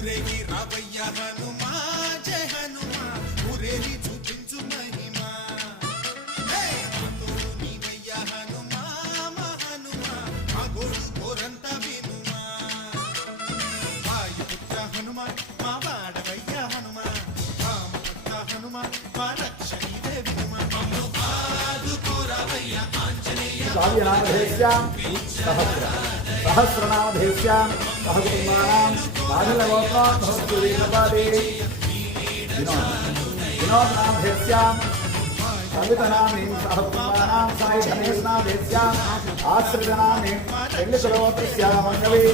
ఊరేగి రావయ్య హనుమా జయ హనుమా ఊరేగి చూపించు మహిమా నీవయ్య హనుమా మా హనుమా మా గోడు కోరంత వినుమా వాయుపుత్ర హనుమా మా వాడవయ్య హనుమా రామపుత్ర హనుమా మా రక్షణీదే వినుమా మమ్ము ఆదుకోరావయ్య ఆంజనేయ सहस्रनामधेस्यां सहकुटुम्बानां बाधिलगोत्रान् भवत्युदीनपादे विनोदनामधेस्यां सवितनामीं सहकुटुम्बानां सायधनेशनामधेस्याम् आश्रितनामीं पेण्डिकुलगोत्रस्यामङ्गवे